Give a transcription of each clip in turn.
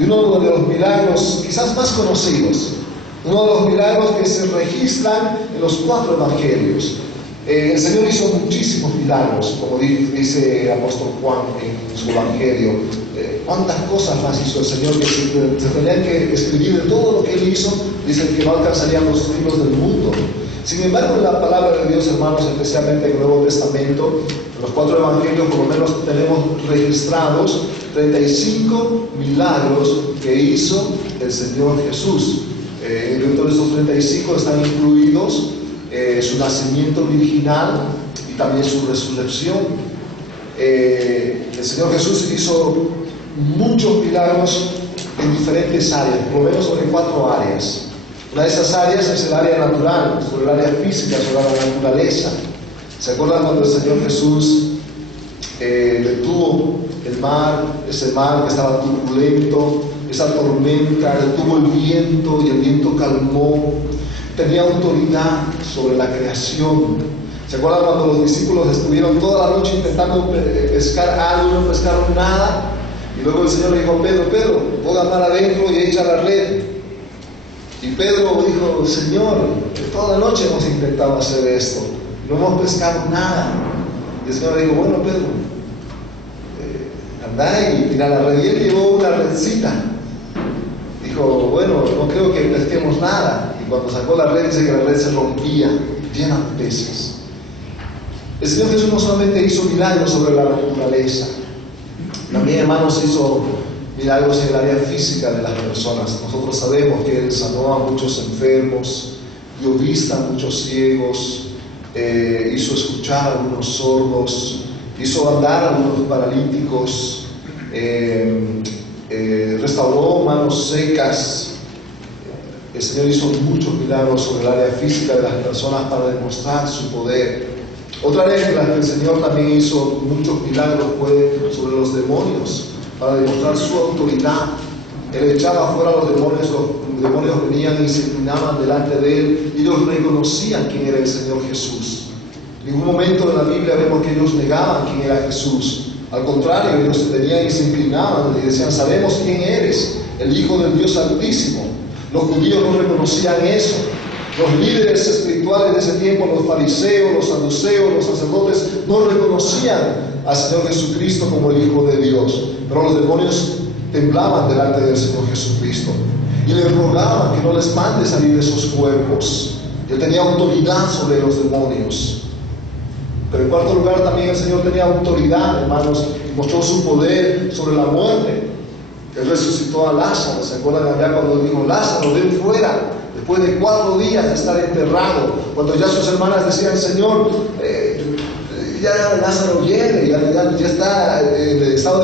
de uno de los milagros quizás más conocidos, uno de los milagros que se registran en los 4 evangelios. El Señor hizo muchísimos milagros, como dice el apóstol Juan en su evangelio. ¿Cuántas cosas más hizo el Señor que se tenían que escribir de todo lo que Él hizo? Dicen que no alcanzarían los libros del mundo. Sin embargo, en la palabra de Dios, hermanos, especialmente en el Nuevo Testamento, en los 4 evangelios por lo menos tenemos registrados 35 milagros que hizo el Señor Jesús. Dentro de esos 35 están incluidos su nacimiento virginal y también su resurrección. El Señor Jesús hizo muchos milagros en diferentes áreas, por lo menos sobre 4 áreas. Una de esas áreas es el área natural, sobre el área física, sobre la naturaleza. ¿Se acuerdan cuando el Señor Jesús detuvo el mar, ese mar que estaba turbulento, esa tormenta, detuvo el viento y el viento calmó? Tenía autoridad sobre la creación. ¿Se acuerdan cuando los discípulos estuvieron toda la noche intentando pescar algo y no pescaron nada? Y luego el Señor le dijo a Pedro: Pedro, ponga mar adentro y echa la red. Y Pedro dijo: Señor, toda la noche hemos intentado hacer esto, no hemos pescado nada. Y el Señor le dijo: bueno, Pedro, anda y tira la red. Y él llevó una redcita. Dijo: bueno, no creo que pesquemos nada. Y cuando sacó la red, dice que la red se rompía, llena de peces. El Señor Jesús no solamente hizo milagros sobre la naturaleza, también, hermanos, hizo milagros en el área física de las personas. Nosotros sabemos que Él sanó a muchos enfermos, dio vista a muchos ciegos, hizo escuchar a algunos sordos, hizo andar a algunos paralíticos, restauró manos secas. El Señor hizo muchos milagros sobre el área física de las personas para demostrar su poder. Otra área en la que el Señor también hizo muchos milagros fue sobre los demonios, para demostrar su autoridad. Él echaba fuera a los demonios venían y se inclinaban delante de Él, y ellos reconocían quién era el Señor Jesús. En ningún momento en la Biblia vemos que ellos negaban quién era Jesús. Al contrario, ellos venían y se inclinaban y decían: sabemos quién eres, el Hijo del Dios Altísimo. Los judíos no reconocían eso. Los líderes espirituales de ese tiempo, los fariseos, los saduceos, los sacerdotes, no reconocían al Señor Jesucristo como el Hijo de Dios. Pero los demonios temblaban delante del Señor Jesucristo y le rogaban que no les mande salir de esos cuerpos. Él tenía autoridad sobre los demonios. Pero en cuarto lugar, también el Señor tenía autoridad, hermanos, y mostró su poder sobre la muerte. Él resucitó a Lázaro. ¿Se acuerdan allá cuando dijo: Lázaro, ven fuera? Después de 4 días de estar enterrado, cuando ya sus hermanas decían: Señor, ya Lázaro viene, ya está en estado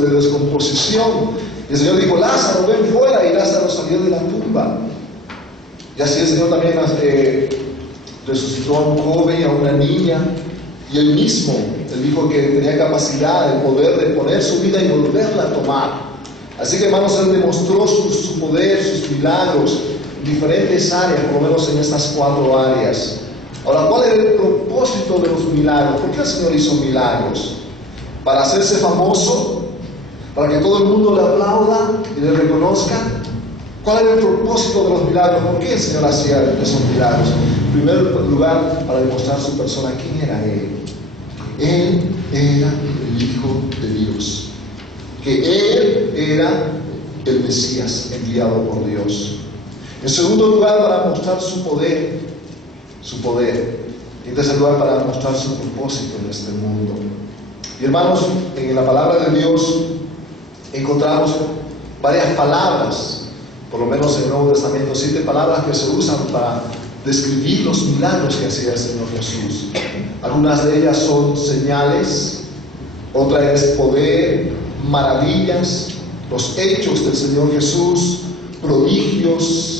de descomposición. Y el Señor dijo: Lázaro, ven fuera. Y Lázaro salió de la tumba. Y así el Señor también resucitó a un joven y a una niña. Y él mismo, él dijo que tenía capacidad, el poder de poner su vida y volverla a tomar. Así que, hermanos, Él demostró su poder, sus milagros en diferentes áreas, por lo menos en estas 4 áreas. Ahora, ¿cuál es el propósito de los milagros? ¿Por qué el Señor hizo milagros? ¿Para hacerse famoso? ¿Para que todo el mundo le aplauda y le reconozca? ¿Cuál es el propósito de los milagros? ¿Por qué el Señor hacía esos milagros? En primer lugar, para demostrar su persona. ¿Quién era Él? Él era el Hijo de Dios. Que Él era el Mesías enviado por Dios. En segundo lugar, para mostrar su poder. Y en tercer lugar, para mostrar su propósito en este mundo. Y hermanos, en la palabra de Dios encontramos varias palabras, por lo menos en el Nuevo Testamento, 7 palabras que se usan para describir los milagros que hacía el Señor Jesús. Algunas de ellas son señales, otra es poder, maravillas, los hechos del Señor Jesús, prodigios.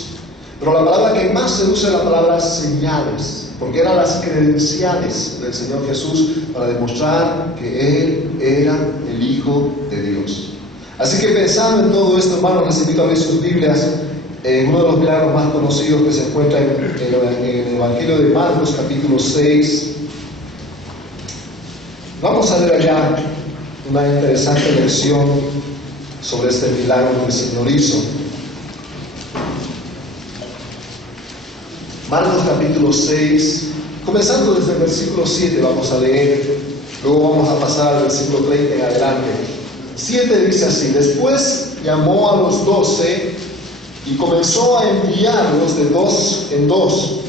Pero la palabra que más se usa es la palabra señales, porque eran las credenciales del Señor Jesús para demostrar que Él era el Hijo de Dios. Así que, pensando en todo esto, hermanos, les invito a ver sus Biblias en uno de los milagros más conocidos que se encuentra en el Evangelio de Marcos, capítulo 6. Vamos a ver allá una interesante lección sobre este milagro que el Señor hizo. Marcos capítulo 6, comenzando desde el versículo 7 vamos a leer, luego vamos a pasar al versículo 30 en adelante. 7 dice así: después llamó a los 12 y comenzó a enviarlos de dos en dos,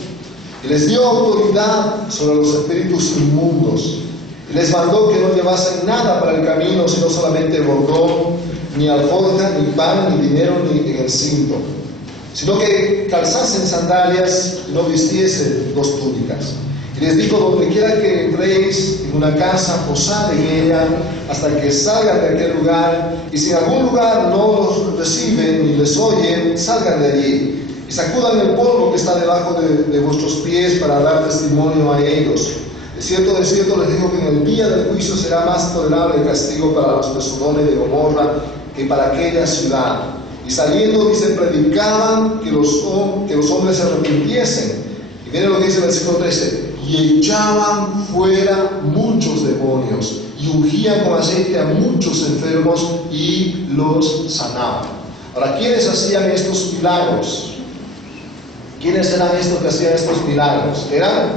y les dio autoridad sobre los espíritus inmundos, y les mandó que no llevasen nada para el camino, sino solamente bordón, ni alforja, ni pan, ni dinero, ni en el cinto, sino que calzasen sandalias y no vistiesen 2 túnicas. Y les dijo: donde quiera que entréis en una casa, posad en ella hasta que salgan de aquel lugar, y si en algún lugar no los reciben ni les oyen, salgan de allí y sacudan el polvo que está debajo de vuestros pies para dar testimonio a ellos. De cierto les digo que en el día del juicio será más tolerable el castigo para los de Sodoma y de Gomorra que para aquella ciudad. Y saliendo, dice, predicaban que los hombres se arrepintiesen. Y miren lo que dice el versículo 13: y echaban fuera muchos demonios, y ungían con aceite a muchos enfermos, y los sanaban. Ahora, ¿quiénes hacían estos milagros? ¿Quiénes eran estos que hacían estos milagros? Eran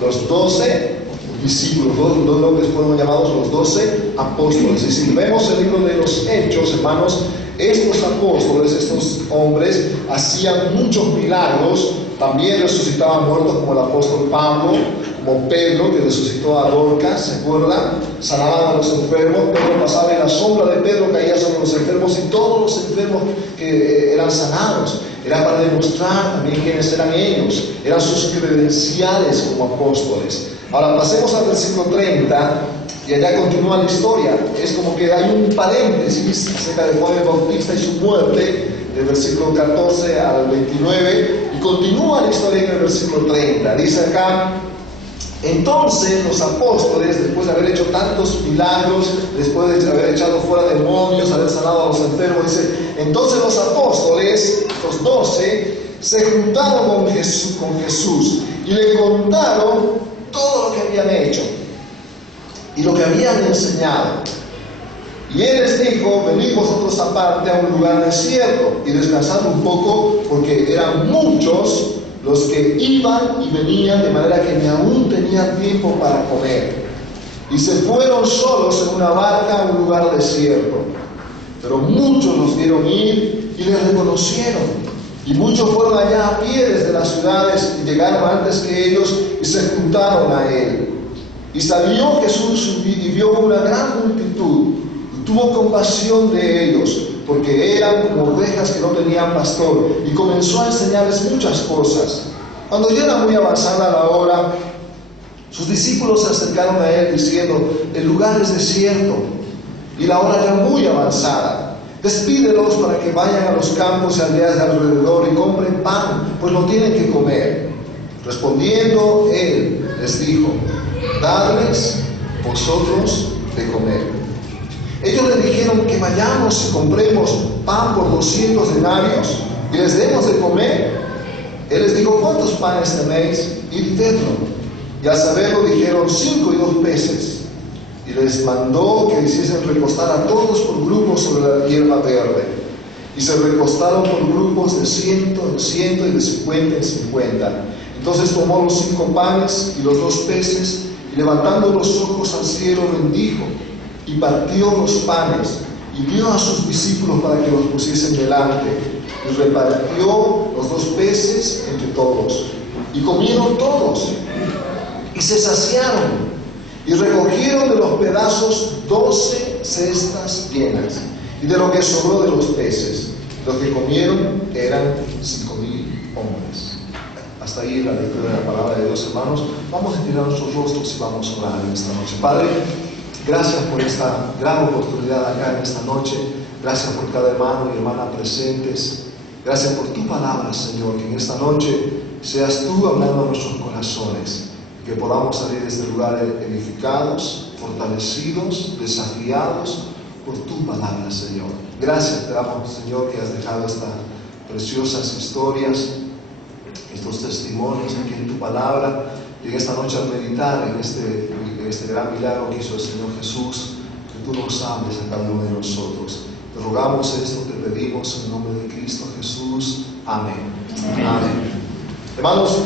los 12 discípulos, dos nombres fueron llamados los 12 apóstoles. Y si vemos el libro de los Hechos, hermanos, estos apóstoles, estos hombres, hacían muchos milagros. También resucitaban muertos, como el apóstol Pablo, como Pedro, que resucitó a Dorcas, ¿se acuerdan? Sanaban a los enfermos. Pedro pasaba y la sombra de Pedro caía sobre los enfermos, y todos los enfermos que eran sanados. Era para demostrar también quiénes eran ellos, eran sus credenciales como apóstoles. Ahora pasemos al versículo 30, y allá continúa la historia. Es como que hay un paréntesis acerca de Juan el Bautista y su muerte, del versículo 14 al 29, y continúa la historia en el versículo 30. Dice acá: entonces los apóstoles, después de haber hecho tantos milagros, después de haber echado fuera demonios, haber sanado a los enfermos, dice, entonces los apóstoles, los 12, se juntaron con Jesús y le contaron todo lo que habían hecho y lo que habían enseñado. Y él les dijo: venid vosotros aparte a un lugar desierto y descansad un poco, porque eran muchos los que iban y venían, de manera que ni aún tenían tiempo para comer. Y se fueron solos en una barca a un lugar desierto. Pero muchos los vieron ir y les reconocieron. Y muchos fueron allá a pie desde las ciudades y llegaron antes que ellos y se juntaron a él. Y salió Jesús y vio una gran multitud y tuvo compasión de ellos, porque eran como ovejas que no tenían pastor, y comenzó a enseñarles muchas cosas. Cuando ya era muy avanzada la hora, sus discípulos se acercaron a él diciendo: el lugar es desierto y la hora ya muy avanzada. Despídelos para que vayan a los campos y aldeas de alrededor y compren pan, pues no tienen que comer. Respondiendo él les dijo: dadles vosotros de comer. Ellos le dijeron: que vayamos y compremos pan por 200 denarios y les demos de comer. Él les dijo: ¿cuántos panes tenéis? Y vedlo. Y al saberlo dijeron: 5 y 2 peces. Y les mandó que hiciesen recostar a todos por grupos sobre la hierba verde. Y se recostaron por grupos de 100 en 100 y de 50 en 50. Entonces tomó los 5 panes y los 2 peces, y levantando los ojos al cielo bendijo, y partió los panes, y dio a sus discípulos para que los pusiesen delante, y repartió los 2 peces entre todos. Y comieron todos, y se saciaron, y recogieron de los pedazos 12 cestas llenas, y de lo que sobró de los peces. Los que comieron eran 5,000 hombres. Hasta ahí la lectura de la palabra de Dios, hermanos. Vamos a tirar nuestros rostros y vamos a orar en esta noche. Padre, gracias por esta gran oportunidad acá en esta noche. Gracias por cada hermano y hermana presentes. Gracias por tu palabra, Señor, que en esta noche seas tú hablando a nuestros corazones. Que podamos salir de este lugar edificados, fortalecidos, desafiados por tu palabra, Señor. Gracias te damos, Señor, que has dejado estas preciosas historias, estos testimonios aquí en tu palabra. Y en esta noche, al meditar en este gran milagro que hizo el Señor Jesús, que tú nos hables a cada uno de nosotros. Te rogamos esto, te pedimos en el nombre de Cristo Jesús. Amén. Amén. Hermanos,